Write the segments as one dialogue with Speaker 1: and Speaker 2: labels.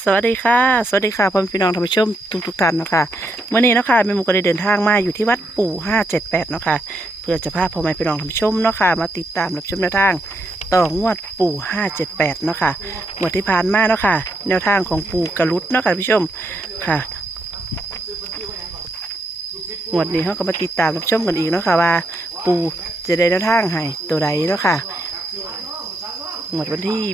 Speaker 1: สวัสดีค่ะสวัสดีค่ะพ่อแม่พี่น้องท่านผู้ชมทุกท่านเนาะค่ะเมื่อนี้เนาะค่ะแม่หมูก็ได้เดินทางมาอยู่ที่วัดปู่578เนาะค่ะเพื่อจะพาพ่อแม่พี่น้องท่านผู้ชมเนาะค่ะมาติดตามรับชมแนวทางต่องวดปู่578เนาะค่ะงวดที่ผ่านมาเนาะค่ะแนวทางของปู่กระลุดเนาะค่ะท่านผู้ชมค่ะงวดนี้เขาก็มาติดตามรับชมกันอีกเนาะค่ะว่าปู่จะได้แนวทางให้ตัวใดเนาะค่ะงวดวันที่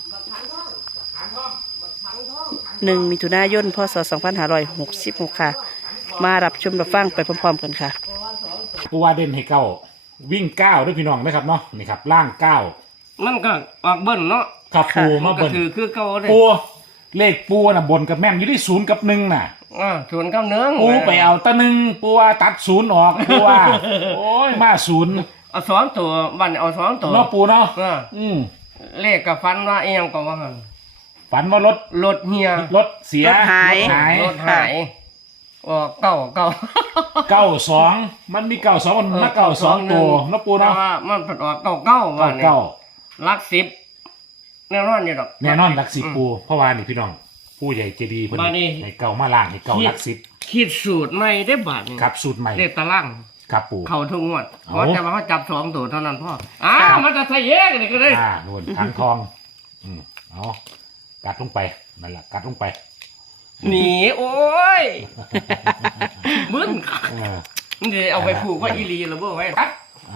Speaker 1: มิถุนายนพศ2566ค่ะมารับชมรับฟังไปพร้อมๆกันค่ะ
Speaker 2: ปูว่าเด่นให้เก้าวิ่งเก้าด้วยพี่น้องนะครับเนาะนี่ครับล่างเก้า
Speaker 3: มันก็ออกเบิ้ลเนาะ
Speaker 2: ครับปูมา
Speaker 3: ก็
Speaker 2: เบิ้ล
Speaker 3: คือเก่าเลย
Speaker 2: ปูเลขปูน่ะบนกับแม่นอยู่ที่ศูนย์กับหนึ่งน่ะ
Speaker 3: ส่วนกับเนื้อ
Speaker 2: ปูไปเอาตะหนึ่งปูว่าตัดศูนย์ออกปูว่าโอ้ยมาศูนย์
Speaker 3: เอาสองตัวบันเอาสองตัว
Speaker 2: เนาะปูเนาะ
Speaker 3: เลขกับฟันว่าเอียงก็ว่างั้น
Speaker 2: ฝันว่ารถ
Speaker 3: เฮีย
Speaker 2: รถเสีย
Speaker 1: รถหาย
Speaker 3: ออกเก่า
Speaker 2: เก้าสองมันมีเก้าสองมันเก้าสองตัวเนาะปูเนาะ
Speaker 3: ว่ามันผลออกเก้าว่าเนี่ย
Speaker 2: เก้า
Speaker 3: ลักสิบแน่นอนอยู่ดอก
Speaker 2: แน่นอนลักสิบปูเพราะว่านี่พี่น้องผู้ใหญ่เจดีเพิ่นให้เก้ามาล่างให้เก้าลักสิบ
Speaker 3: คิดสูตรใหม่ได้บาท
Speaker 2: ครับสูตรใหม่
Speaker 3: เลขตาราง
Speaker 2: ครับปู
Speaker 3: เขาทุกงวดเพราะแต่ว่าเขาจับสองตัวเท่านั้นพ่อมันจะใส่เยอะกันเลยก็ได้
Speaker 2: นู่นทางทองเอากัดลงไปนั่นแหละกัดลงไป
Speaker 3: หนีโอ้ยมึนนี่เอาไปผูกว่าอีลีแล้วบ่ไว้ครับ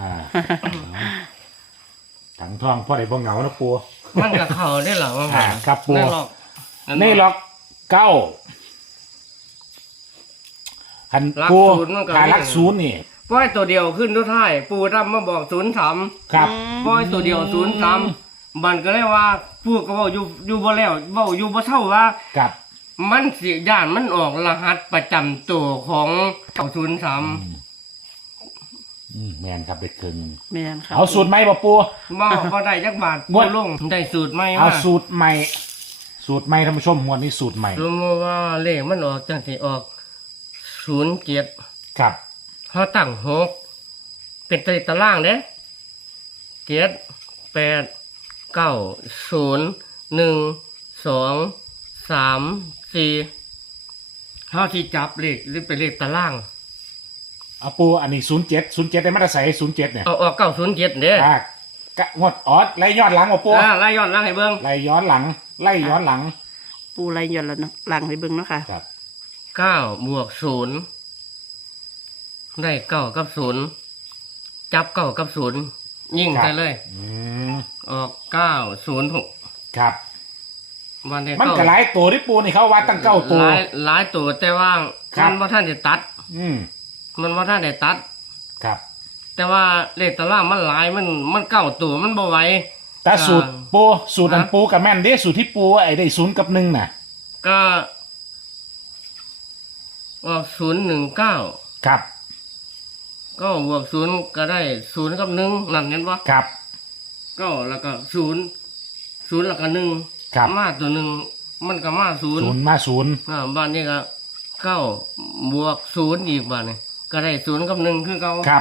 Speaker 2: ถังทองพ่อได้บ่เหงานะปู
Speaker 3: มันกับเขาได้หรอ
Speaker 2: ครับปูนี่ล็อกเก้าหันปูขาลักศูนย์นี่
Speaker 3: ป้อยตัวเดียวขึ้นทุกท่ายปูทำมาบอก03
Speaker 2: ครับ
Speaker 3: ป้อยตัวเดียว03มันก็เลยว่าปูก็บอกอยู่บ่แล้วบอกอยู่บ่เท่าว่า
Speaker 2: ครับ
Speaker 3: มันสิย่านมันออกรหัสประจำตัวของ03
Speaker 2: แมนครับเด็กถึง
Speaker 1: แมนครับ
Speaker 2: เอาสูตรใหม่ป่ะปู
Speaker 3: บ่ได้จักบาทปูลงได้สูตรใหม่
Speaker 2: เอาสูตรใหม่ท่านผู้ชมมวนนี้สูตรใหม่
Speaker 3: สมมติว่าเลขมันออกจังสิออก07
Speaker 2: ครับ
Speaker 3: เขาตั้ง6เป็นตารางเด้7 8 9 0 1 2 3 4เขาที่จับเลขหรือเป็นเลขตาราง
Speaker 2: เอาปูอันนี้07ได้มาตรฐาน07เนี่ย
Speaker 3: ออก907เด้
Speaker 2: งดออดไล่ย้อนหลังเอาปู
Speaker 3: ไล่ย้อนหลังให้เบิ่ง
Speaker 2: ไล่ย้อนหลัง
Speaker 1: ปูไล่ย้อนหลังให้เบิ่งเนาะค่ะ
Speaker 2: ครับ
Speaker 3: 9 บวก 0ได้9กับ0จับ9กับ0ยิ่งไปเลยออก906
Speaker 2: ครับมันก็หลายตัวที่ปูนี่เขาวัดตั้ง9ตัว
Speaker 3: หลายตัวแต่ว่ามันว่าท่านจะตัดมันว่าท่านจะตัด
Speaker 2: ครับ
Speaker 3: แต่ว่าเลขตารางมันหลายมัน9ตัวมันบ่ไหว
Speaker 2: แต่สูตรอันปูกับแม่นเด้สูตรที่ปูไอ้ได้0กับ1น่ะ
Speaker 3: ก็ออก019
Speaker 2: ครับ
Speaker 3: ก็บวก0ก็ได้0กับ1นั่นเห็นบ่
Speaker 2: ครับ
Speaker 3: ก็แล้วก็0แล้วก็1มาตัว1มันก็มา0
Speaker 2: มา
Speaker 3: บ้านนี้ก็9บวก0อีกบ้านนี้ก็ได้0กับ1คือเก่า
Speaker 2: ครับ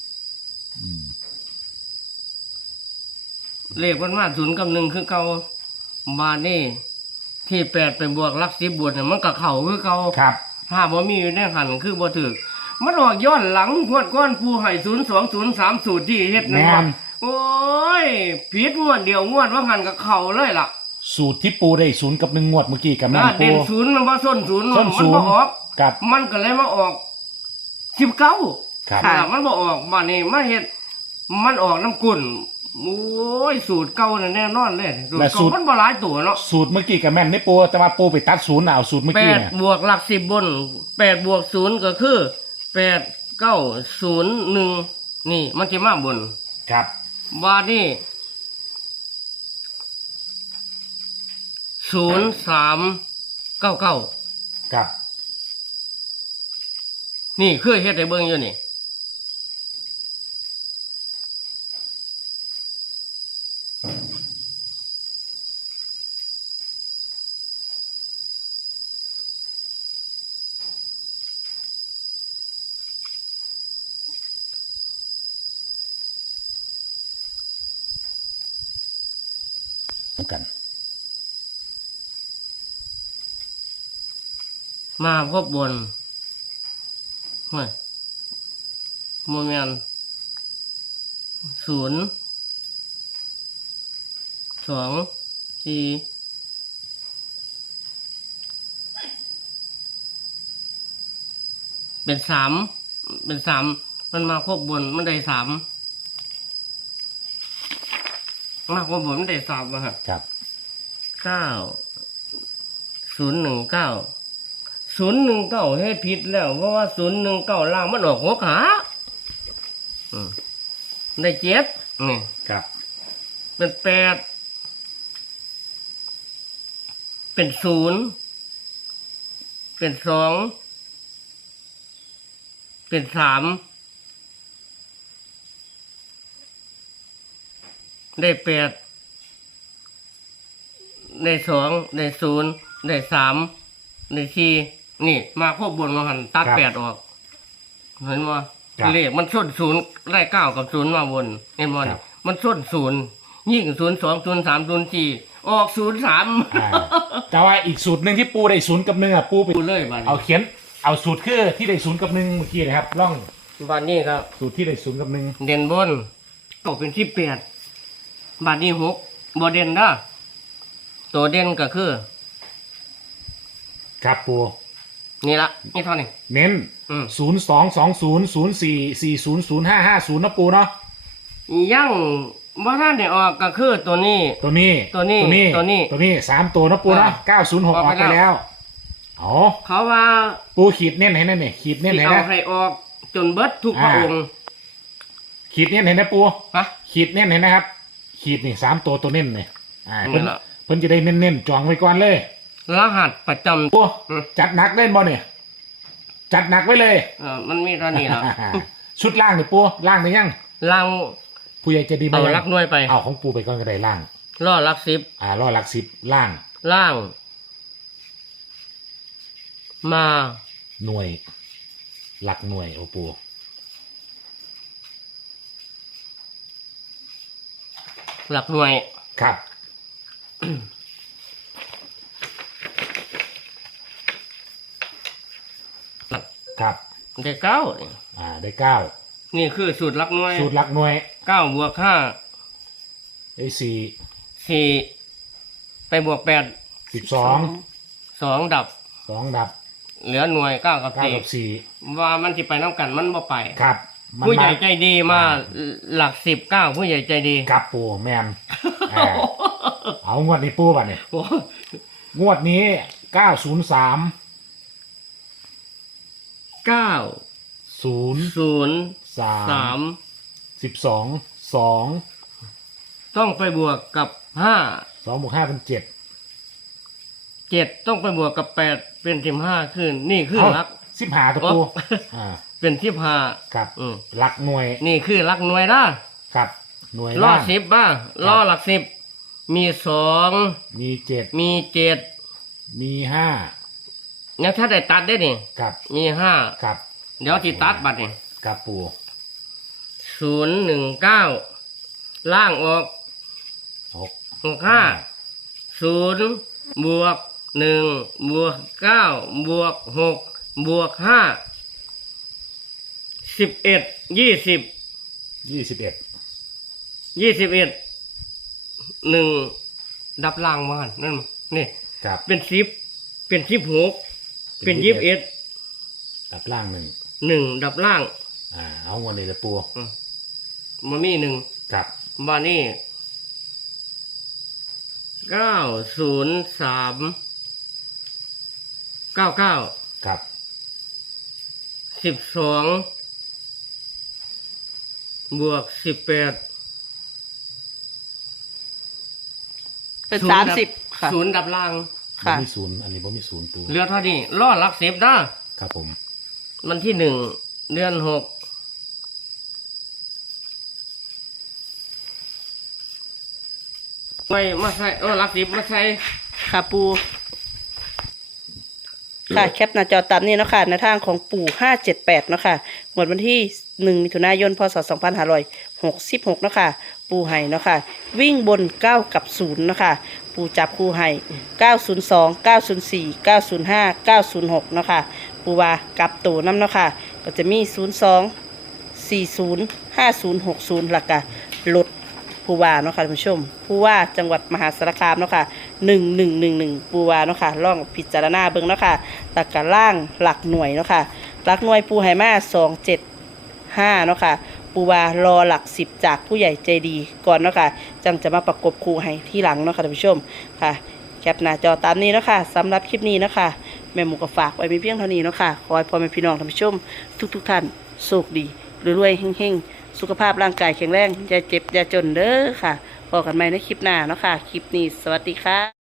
Speaker 3: เลขมันมา0กับ1คือเก่าบ้านนี้ที่8เป็นบวกหลัก10บวกเนี่ยมันก็เข้าคือเก่า
Speaker 2: ครับ
Speaker 3: ถ้าบ่มีอยู่ในหันคือบ่ถูกมันออกย้อนหลังงวดก้อนผู้ให้0203สูตรที่เฮ็ดนั่นว่าโอ้ยผิดงวดเดียวงวดว่าหันกับเข้าเลยล่ะ
Speaker 2: สูตรที่ปูได้0กับ1งวดเมื่อกี้กับแม่ปู
Speaker 3: เด่น0มันบ่ส้น0มันบ่ออกมันก็เลยมาออก19
Speaker 2: ครับ
Speaker 3: มันบ่ออกบ้านนี้มาเฮ็ดมันออกน้ำกุ่นโอ้ยสูตรเก่าแน่นอนเลยสูตรมันบ่หลายตัวเนาะ
Speaker 2: สูตรเมื่อกี้กับแม่นนี่ปูแต่ว่าปูไปตัด0เอาสูตรเมื่อกี้เนี่ย
Speaker 3: 8บวกหลัก10บน8บวก0ก็คือ8 9 0 1นี่มันสิมาบน
Speaker 2: ครับ
Speaker 3: บ้านนี้0399
Speaker 2: ครับ
Speaker 3: นี่คือเฮ็ดให้เบิ่งอยู่นี่
Speaker 2: กัน
Speaker 3: มาพบบนเฮ้ยโมเมนศูนย์สองสี่เป็นสามมันมาครบบนมันได้สามมาครบบนมันได้สามอะฮะ
Speaker 2: ครับ
Speaker 3: 9 019ให้ผิดแล้วเพราะว่า019ล่างมันออกหัวขาได้7นี่
Speaker 2: ครับ
Speaker 3: เป็น8เป็น0เป็น2เป็น3ได้8ได้2ได้0ได้3ได้4นี่มาครบบนมาหันตัด8ออกเห็นว่าเลขมันส้น0ได้9กับ0มาบนเห็นบ่มันส้น0ยิ่ง0 2 0 3 0 4ออก0 3
Speaker 2: แต่ว่าอีกสูตรหนึ่งที่ปูได้0 กับ 1อ่ะปูไป
Speaker 3: ดูเลยบัดนี้
Speaker 2: เอาเขียนเอาสูตรคือที่ได้0 กับ 1เมื่อกี้นะครับล่อง
Speaker 3: บัดนี้ครับ
Speaker 2: สูตรที่ได้0 กับ
Speaker 3: เด่นบนตกเป็นที่8บัดนี้6บ่เด่นเด้อตัวเด่นก็คือ
Speaker 2: 1ครับปู
Speaker 3: นี่ละนี่เท่านี้
Speaker 2: เน้น 022004400550นะปูเนาะ
Speaker 3: ยังว่าท่านได้ออกก็คือตัวนี้
Speaker 2: ตัวนี้
Speaker 3: ตัวนี้
Speaker 2: ตัวนี้3ตัวนะปูเนาะ906ออกไปแล้วอ๋อ
Speaker 3: เขาว่า
Speaker 2: ปูขีดเน้นให้นั่นนี่ขีดเน้น
Speaker 3: สิ
Speaker 2: ให้
Speaker 3: เอา
Speaker 2: นะ
Speaker 3: ให้ออกจนเบิดทุกพระองค์
Speaker 2: ขีดเน้นให้นะปู
Speaker 3: ฮะ
Speaker 2: ขีดเน้นให้นะครับ ขีดนี่3ตัวตัวเน้นนี่เพิ่น
Speaker 3: นี่ล่ะ
Speaker 2: เพิ่นจะได้เน้นๆจองไว้ก่อนเลย
Speaker 3: รหัสประจำ
Speaker 2: ปูจัดหนักเล่นบ่เนี่ยจัดหนักไว้เลย
Speaker 3: มันมีเท่านี้แล้ว
Speaker 2: ชุดล่างนี่ปูล่างได้ยัง
Speaker 3: ล่าง
Speaker 2: ผู้ใหญ่จะดี
Speaker 3: เอา
Speaker 2: ยัง
Speaker 3: ลักหน่วยไป
Speaker 2: เอาของปูไปก่อนก็ได้ล่าง
Speaker 3: ล่อลัก10
Speaker 2: รอหลัก10ล่าง
Speaker 3: ล่าง มา
Speaker 2: หน่วย หลักหน่วยโอปู
Speaker 3: หลักหน่วย
Speaker 2: ครับ ครับ
Speaker 3: ได้9นี่
Speaker 2: ได้9
Speaker 3: นี่คือสูตรหลักหน่วย
Speaker 2: สูตรหลักหน่วย
Speaker 3: 9บวก5
Speaker 2: ได้
Speaker 3: 4ไปบวก8
Speaker 2: 12
Speaker 3: 2ดับ
Speaker 2: 2ดับ
Speaker 3: เหลือหน่วย9กับ
Speaker 2: 9กับ
Speaker 3: 4ว่ามันสิไปน้ำกันมันบ่ไป
Speaker 2: 4ครับมัน
Speaker 3: ผู้ใหญ่
Speaker 2: มา
Speaker 3: ใจดีมาหลัก19ผู้ใหญ่ใจดี
Speaker 2: ครับปูแมนเอางวดนี้ปูป่ะเนี่ย
Speaker 3: โอ้
Speaker 2: งวดนี้903
Speaker 3: 9
Speaker 2: 0
Speaker 3: 0
Speaker 2: 3
Speaker 3: 3
Speaker 2: 12 2
Speaker 3: ต้องไปบวกกับ5
Speaker 2: 2บวก5เป็น7
Speaker 3: 7ต้องไปบวกกับ8เป็น15ขึ้นนี่คือหลัก
Speaker 2: 15ตะปู
Speaker 3: เป็น15
Speaker 2: ครับ
Speaker 3: อืม
Speaker 2: หลักหน่วย
Speaker 3: นี่คือหลักหน่วยนะครับ
Speaker 2: หน่วย
Speaker 3: ล่อ
Speaker 2: ล่าง
Speaker 3: 10บ้างล่อหลัก10มี2
Speaker 2: มี7
Speaker 3: มี7
Speaker 2: มี5
Speaker 3: เนี่ยถ้าได้ตัดได้นี่
Speaker 2: ครับ
Speaker 3: มี5
Speaker 2: ครับ
Speaker 3: เดี๋ยวที่ตัดบัดนี่
Speaker 2: ครับปู
Speaker 3: 019ล่างออก
Speaker 2: 6
Speaker 3: 65 0บวก1บวก9บวก6บวก5 11 20
Speaker 2: 21
Speaker 3: 1ดับล่างมานั่นนี่
Speaker 2: ครับ
Speaker 3: เป็น10เป็น16เป็น21
Speaker 2: ดับล่าง
Speaker 3: 1ดับล่าง
Speaker 2: เอาวันนี้เลยปู
Speaker 3: มันมี1
Speaker 2: ครับ
Speaker 3: มานี่903 99
Speaker 2: ครับ
Speaker 3: 12บวก18
Speaker 1: เป็น
Speaker 3: ศูนย์
Speaker 1: 30ค่ะ
Speaker 3: ศูนย์ดับล่าง
Speaker 2: บ่
Speaker 1: ค่ะ
Speaker 2: มีศูนย์อันนี้บ่มีศูนย์ปู
Speaker 3: เหลือเท่านี้ล่อหลัก10ได้
Speaker 2: ครับผม
Speaker 3: มันที่1เดือน6ไม่มาใส่หลัก10มาใส่
Speaker 1: ค่ะปูค่ะแคปหน้าจอตามนี้เนาะค่ะในทางของปู่578เนาะค่ะงวดวันที่1มิถุนายนพศ2566เนาะค่ะปูไห่เนาะค่ะวิ่งบน9กับ0เนาะค่ะปูจับคู่ไห่902 904 905 906เนาะค่ะปูว่ากลับตัวน้ำเนาะค่ะก็จะมี02 40 50 60หลักกะลดผู้ว่าเนาะค่ะท่านผู้ชมผู้ว่าจังหวัดมหาสารคามเนาะค่ะ1111ผู้ว่าเนาะค่ะล่องพิจารณาเบิ่งเนาะค่ะหลักกะล่างหลักหน่วยเนาะค่ะหลักหน่วยปูไหมา275เนาะค่ะปูว่ารอหลัก10จากผู้ใหญ่ใจดีก่อนเนาะค่ะจังจะมาประกบคู่ให้ที่หลังเนาะค่ะท่านผู้ชมค่ะแคปหน้าจอตามนี้เนาะค่ะสำหรับคลิปนี้เนาะค่ะแม่หมูก็ฝากไว้เพียงเท่านี้เนาะค่ะขอให้พ่อแม่พี่น้องท่านผู้ชมทุกท่านโชคดีรวยๆเฮงๆสุขภาพร่างกายแข็งแรงอย่าเจ็บอย่าจนเด้อค่ะพบกันใหม่ในคลิปหน้าเนาะค่ะคลิปนี้สวัสดีค่ะ